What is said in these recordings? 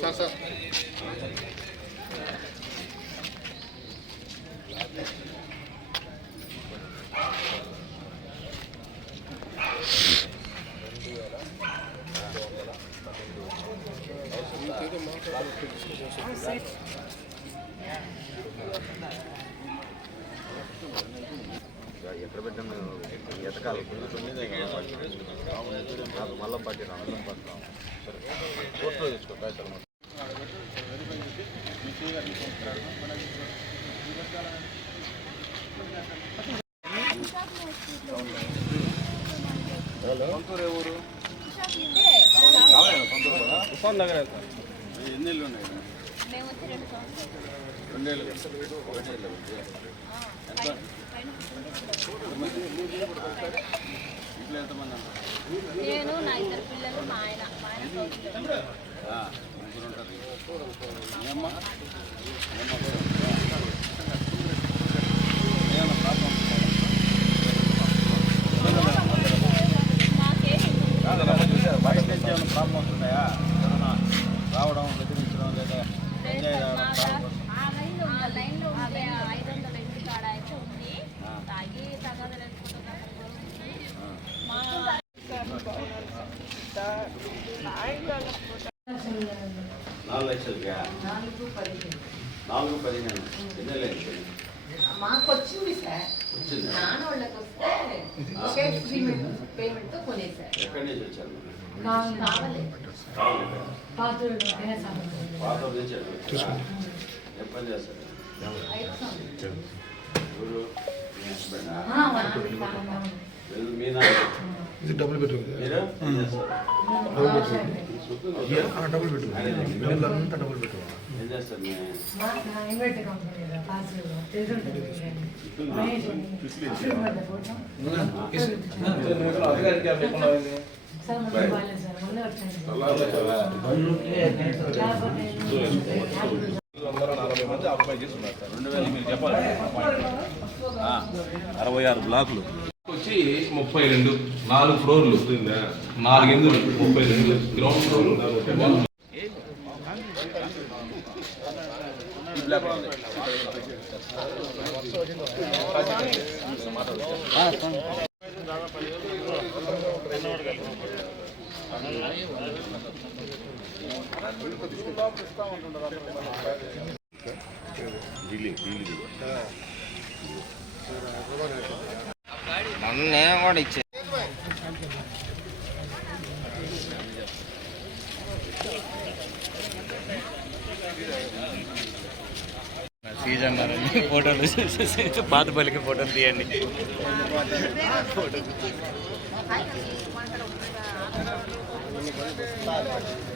Sir sir ఎక్కడ పెట్టాము ఎతకాలి మల్లం పట్టి మల్లం పట్టినాం. కోర్టులో పైసలు మొత్తం. సొంతూరు తుఫాన్ దగ్గర ఎన్ని ఇల్లు ఉన్నాయి? నేను నా ఇద్దరు పిల్లలు మా ఆయన మా ఆయన ప్రాబ్లం వస్తున్నాయా ఎంజాయ్ రావడం ప్రాబ్లం ఆ లైన్లో ఆ లైన్లో ఉండే ఐదు వందల ఇంటి కాడ అయితే ఉంది ఆ. తాగి తగదు లేకపోతే మా నాలుగు లక్షలకి నాలుగు పదిహేను నాలుగు పదిహేను ఎన్ని లేదు మాకు వచ్చింది సార్ వచ్చింది నాన్న వాళ్ళకి వస్తే ఒకే పేమెంట్ పేమెంట్తో కొనేసారు ఎక్కడి నుంచి వచ్చారు ఇది డబుల్ బెడ్రూమ్ చేస్తారు ఆ, డబుల్ బెడ్రూమ్ అంతా డబుల్ బెడ్రూమ్ రెండు మీరు చెప్పాలి అరవై ఆరు బ్లాకులు వచ్చి ముప్పై రెండు నాలుగు ఫ్లోర్లు నాలుగు ముప్పై రెండు గ్రౌండ్ ఫ్లోర్ సీజన్ ఫోటోలు పాత పల్లికి ఫోటోలు తీయండి ఆడుంది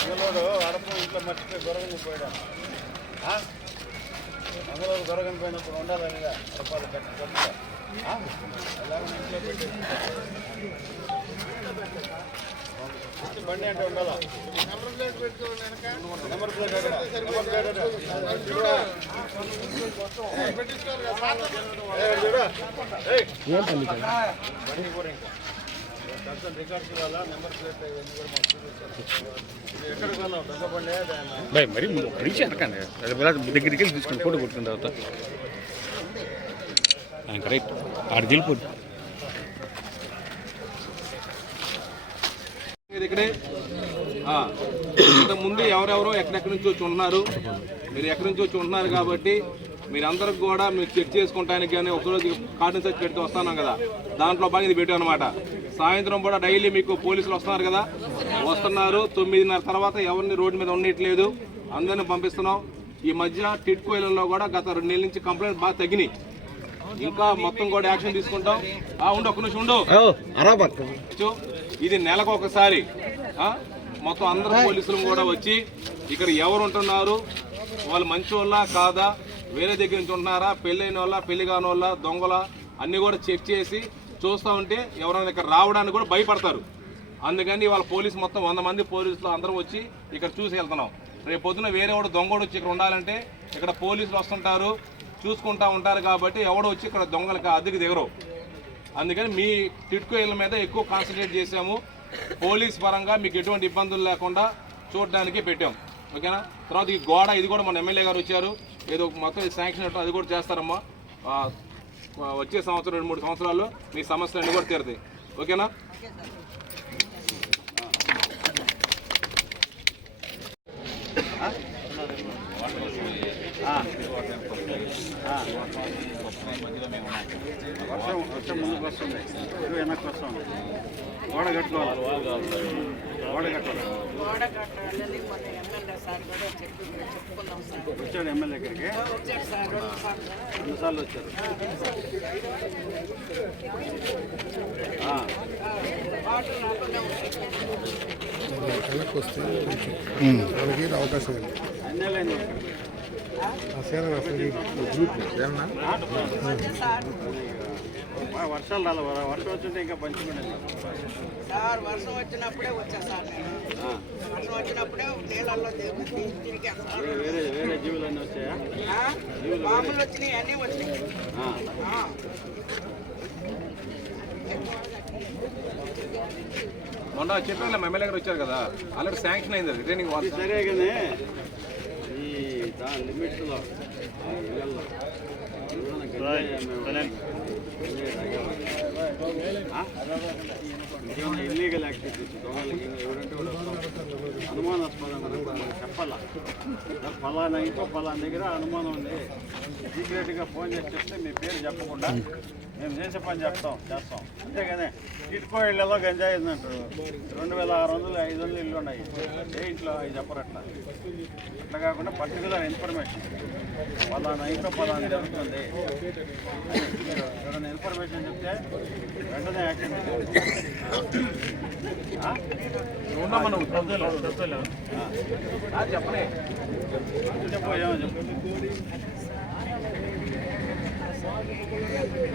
మంగళూరు అడప పోయినప్పుడు ఉండాలి కదా రూపాయలు కట్టి ఇంట్లో బండి అంటే ఉండాలా? నెంబర్ ప్లేట్ పెట్టుకోండి నెంబర్ ప్లేట్ అక్కడ నెంబర్ ప్లేట్ ఎక్కడ? చూడు. ఏ, చూడు. ఏయ్. బండి కూడా ఇంకా దర్శన్ మరి అడిగి అనకండి దగ్గరికి వెళ్ళి తీసుకుని ఫోటో కొట్టుకున్న తర్వాత. ఆయన కరెక్ట్. ఆడ తెలిపోద్ది ఇక్కడే? ముందు ఎవరెవరో ఎక్కడెక్కడి నుంచి వచ్చి ఉన్నారు. మీరు ఎక్కడి నుంచి వచ్చి ఉంటున్నారు కాబట్టి మీరందరికి కూడా మీరు చెక్ చేసుకుంటానికి కానీ ఒకరోజు కార్డు సెట్ పెడితే వస్తున్నాం కదా. దాంట్లో బాగా ఇది పెట్టాం అనమాట సాయంత్రం కూడా డైలీ మీకు పోలీసులు వస్తున్నారు కదా. వస్తున్నారు. తొమ్మిదిన్నర తర్వాత ఎవరిని రోడ్డు మీద ఉండట్లేదు అందరిని పంపిస్తున్నాం. ఈ మధ్య టిట్కో ఇళ్ళలో కూడా గత రెండు నెలల నుంచి కంప్లైంట్ బాగా తగ్గినాయి. ఇంకా మొత్తం కూడా యాక్షన్ తీసుకుంటాం. ఉండు ఒక్క నిమిషం ఉండు. చూ, ఇది నెలకు ఒకసారి మొత్తం అందరు పోలీసులు కూడా వచ్చి ఇక్కడ ఎవరు ఉంటున్నారు వాళ్ళు మంచి వాళ్ళ కాదా? వేరే దగ్గర నుంచి ఉంటున్నారా? పెళ్ళైన వాళ్ళ పెళ్ళి కాని వాళ్ళ దొంగల? అన్ని కూడా చెక్ చేసి చూస్తూ ఉంటే ఎవరైనా ఇక్కడ రావడానికి కూడా భయపడతారు. అందుకని వాళ్ళ పోలీసు మొత్తం వంద మంది పోలీసులు అందరం వచ్చి ఇక్కడ చూసి వెళ్తున్నాం. రేపు పొద్దున వేరే వాడు దొంగోడు వచ్చి ఇక్కడ ఉండాలంటే ఇక్కడ పోలీసులు వస్తుంటారు చూసుకుంటా ఉంటారు కాబట్టి ఎవడో వచ్చి ఇక్కడ దొంగలకు అద్దెకి దిగరు. అందుకని మీ టిట్కో ఇళ్ళ మీద ఎక్కువ కాన్సన్ట్రేట్ చేసాము పోలీస్ పరంగా మీకు ఎటువంటి ఇబ్బందులు లేకుండా చూడడానికి పెట్టాం. ఓకేనా? తర్వాత ఈ గోడ ఇది కూడా మన ఎమ్మెల్యే గారు వచ్చారు ఏదో మొత్తం శాంక్షన్ అది కూడా చేస్తారమ్మా. వచ్చే సంవత్సరం రెండు మూడు సంవత్సరాల్లో మీ సమస్యలు అన్నీ కూడా తీరుతాయి. ఓకేనా? వర్షం వర్షం ముందుకు వస్తుంది ఇటు వెనక్కి వస్తుంది గోడ కట్టుకోవాలి గోడ కట్టాలి గోడ కట్టాలని మన ఎమ్మెల్యే సార్ కూడా చెప్పి చెప్పుకున్నాం సార్ వచ్చాడు ఎమ్మెల్యే దగ్గరికి వచ్చాడు సార్ రెండు సార్లు వచ్చారు వాటర్ రాకుండా వెనక్కి వస్తే వాళ్ళకి అవకాశం ఉంది. వర్షాలు రాలే వర- వర్షం వచ్చింటే ఇంకా పంచుకునేది సార్ వర్షం వచ్చినప్పుడే వచ్చా సార్ నేను. వర్షం వచ్చినప్పుడే నీళ్ళల్లో వేరే వేరే జీవులు అన్నీ వచ్చాయా? మామూలు వచ్చినాయి అన్నీ వచ్చినాయి. మొన్న చెప్పిన ఎమ్మెల్యే గారు వచ్చారు కదా. ఆల్రెడీ శాంక్షన్ అయింది రిటైనింగ్ సరే కానీ దాని లిమిట్స్లో ఇళ్ళల్లో? ఇంకేమైనా ఇల్లీగల్ యాక్టివిటీస్ దొంగలకి ఎవరంటే వాళ్ళకి చెప్పాలా? ఫలానా ఇంకో ఫలానా దగ్గర అనుమానం ఉంది. సీక్రెట్గా ఫోన్ చేసి చెప్తే మీ పేరు చెప్పకుండా మేము చేసే పని చెప్తాం చేస్తాం. అంతేగానే ఇటుకో ఇళ్ళలో గంజాయి ఉందంటారు. రెండు వేల ఆరు వందలు ఐదు వందలు ఇల్లు ఉన్నాయి. ఏ ఇంట్లో అవి చెప్పరు అట్లా అట్లా కాకుండా పర్టికులర్ ఇన్ఫర్మేషన్. ఫలానా ఇంట్లో ఫలానా జరుగుతుంది. మీరు ఎవరైనా ఇన్ఫర్మేషన్ చెప్తే వెంటనే యాక్షన్ చెప్పలే చెప్పు ఏమో చెప్పు.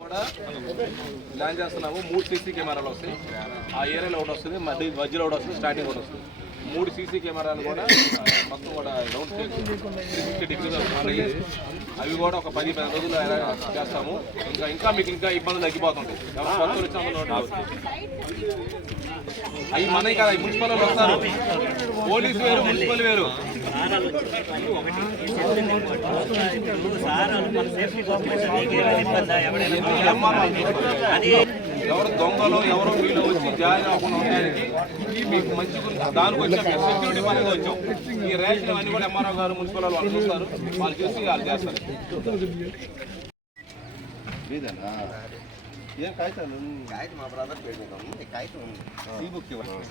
కూడా ప్లాన్ చేస్తున్నాము. మూడు సీసీ కెమెరాలు వస్తాయి. ఆ ఏరియాలో ఒకటి వస్తుంది మధ్య మధ్యలో ఒకటి వస్తుంది స్టార్టింగ్ ఒకటి వస్తుంది. మూడు సీసీ కెమెరాలు కూడా మొత్తం కూడా రౌండ్ ఫిఫ్టీ ఉన్నాయి అవి కూడా ఒక పది పది రోజులు చేస్తాము. ఇంకా ఇంకా మీకు ఇంకా ఇబ్బందులు ఎవరు వచ్చిన ఉండవచ్చు. అవి మనకి కదా మున్సిపల్ వాళ్ళు వస్తారు. పోలీసు వేరు మున్సిపల్ వేరు. ఎవరు దొంగలు ఎవరో వీళ్ళు వచ్చి జాయిన్ అవ్వకుండా ఉండడానికి ఇది మీకు మంచి దానికి వచ్చాం సెక్యూరిటీ పరంగా వచ్చాం. ఈ రేషన్ అన్ని కూడా ఎంఆర్ఓ గారు మున్సిపల్ వాళ్ళు చూస్తారు. వాళ్ళు చూసి వాళ్ళు చేస్తారు. ఏం కాగితాలు? కాగితం మా బ్రదర్ పెట్టినాం. కాగితం ఈ బుక్ ఇవ్వండి.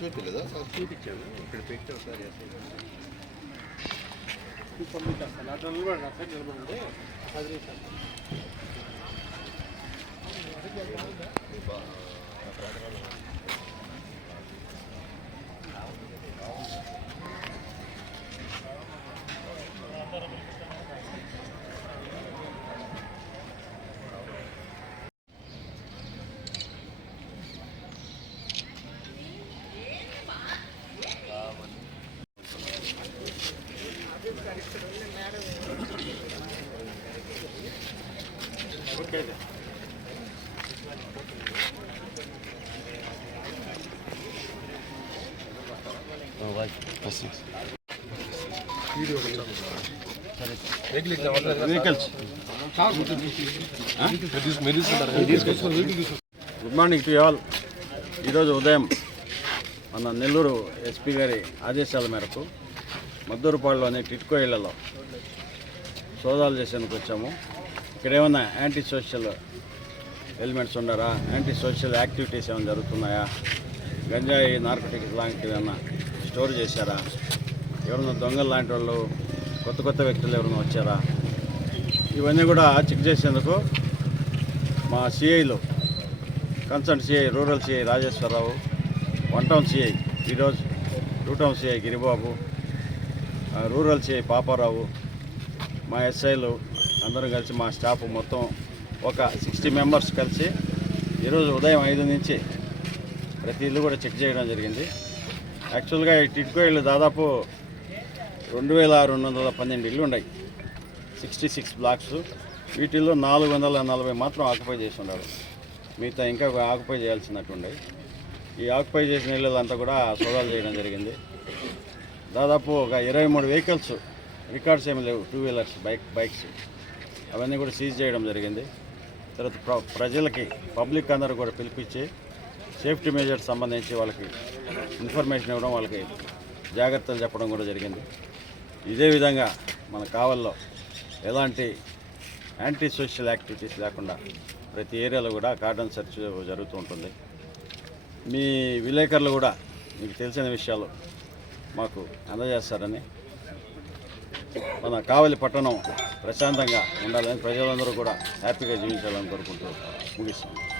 చూపించలేదా? సార్ చూపించాను ఇక్కడ పెట్టాం sir Thank you. Good morning to all. ఈరోజు ఉదయం మన నెల్లూరు ఎస్పీ గారి ఆదేశాల మేరకు మద్దూరుపాడులోని టిట్కో ఇళ్ళలో సోదాలు చేసేందుకు వచ్చాము. ఇక్కడ ఏమైనా యాంటీ సోషల్ ఎలిమెంట్స్ ఉన్నారా? యాంటీ సోషల్ యాక్టివిటీస్ ఏమైనా జరుగుతున్నాయా? గంజాయి నార్కోటిక్స్ లాంటివి ఏమైనా స్టోర్ చేశారా? ఎవరైనా దొంగలు లాంటి వాళ్ళు కొత్త కొత్త వ్యక్తులు ఎవరైనా వచ్చారా? ఇవన్నీ కూడా చెక్ చేసేందుకు మా సిఐలు concern CI rural CI Rajeswararao one town CI ఈరోజు two town CI Giribabu rural CI Paparao మా ఎస్ఐలు అందరం కలిసి మా స్టాఫ్ మొత్తం ఒక సిక్స్టీ మెంబర్స్ కలిసి ఈరోజు ఉదయం ఐదు నుంచి ప్రతి ఇల్లు కూడా చెక్ చేయడం జరిగింది. యాక్చువల్గా ఈ టిట్కో ఇల్లు దాదాపు రెండు వేల రెండు వందల పన్నెండు ఇల్లు ఉన్నాయి. సిక్స్టీ సిక్స్ బ్లాక్స్ వీటిల్లో నాలుగు వందల నలభై మాత్రం ఆక్యుపై చేసి ఉన్నారు. మిగతా ఇంకా ఆక్యుపై చేయాల్సినట్టుండే ఈ ఆక్యుపై చేసిన ఇళ్ళంతా కూడా సోదాలు చేయడం జరిగింది. దాదాపు ఒక ఇరవై మూడు వెహికల్స్ రికార్డ్స్ ఏమి లేవు. టూ వీలర్స్ బైక్ బైక్స్ అవన్నీ కూడా సీజ్ చేయడం జరిగింది. తర్వాత ప్ర ప్రజలకి పబ్లిక్ అందరూ కూడా పిలిపించి సేఫ్టీ మెజర్స్ సంబంధించి వాళ్ళకి ఇన్ఫర్మేషన్ ఇవ్వడం వాళ్ళకి జాగ్రత్తలు చెప్పడం కూడా జరిగింది. ఇదే విధంగా మన కావల్లో ఎలాంటి యాంటీ సోషల్ యాక్టివిటీస్ లేకుండా ప్రతి ఏరియాలో కూడా కార్డన్ సెర్చ్ జరుగుతూ ఉంటుంది. మీ విలేకరులు కూడా మీకు తెలిసిన విషయాలు మాకు అందజేస్తారని మన కావలి పట్టణం ప్రశాంతంగా ఉండాలని ప్రజలందరూ కూడా హ్యాపీగా జీవించాలని కోరుకుంటూ ముగిస్తున్నాం